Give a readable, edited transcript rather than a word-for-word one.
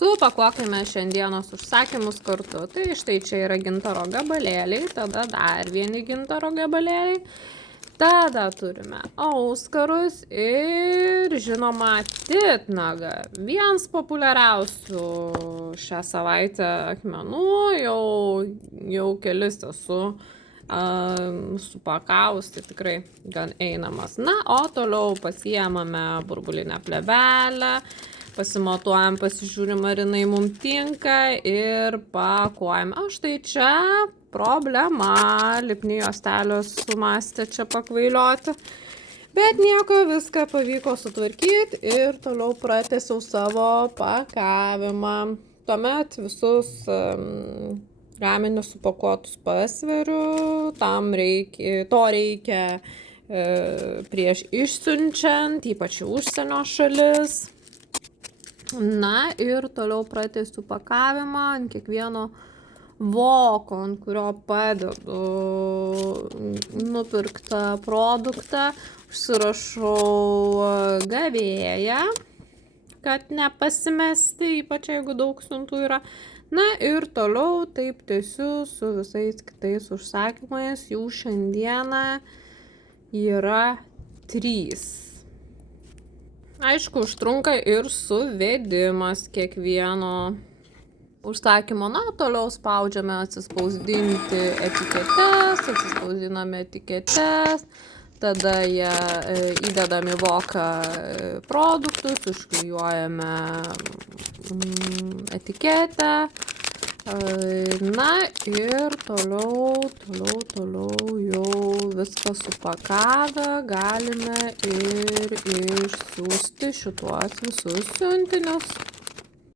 Supakuokime šiandienos užsakymus kartu. Tai štai čia yra gintaro gabalėliai, tada dar vieni gintaro gabalėliai. Tada turime auskarus ir žinoma titnagą. Vienas populiariausių šią savaitę akmenų, jau kelis esu supakavus, tai tikrai gan einamas. Na, o toliau pasiėmame burbulinę plėvelę, pasimatuojam, pasižiūrim, ar jinai mums tinka ir pakuojam. O štai čia problema, lipni juostelės sumastė čia pakvailioti. Bet nieko, viską pavyko sutvarkyti ir toliau pratęsiau savo pakavimą. Tuomet visus gaminius supakuotus pasveriu, to reikia prieš išsiunčiant, ypač į užsienio šalis. Na ir toliau pratęsiu pakavimą ant kiekvieno voko, ant kurio padedu nupirktą produktą, užsirašau gavėją, kad nepasimesti, ypač jeigu daug siuntų yra. Na ir toliau taip tęsiu su visais kitais užsakymais, jų šiandieną yra 3. Aišku, užtrunka ir suvedimas kiekvieno užsakymo. Na, toliau spaudžiame atsispausdinti etiketes, atsispausdiname etiketes, tada įdedame į voką produktus, užklijuojame etiketę. Na ir toliau jau viską supakavę galime ir išsiųsti šituos visus siuntinius.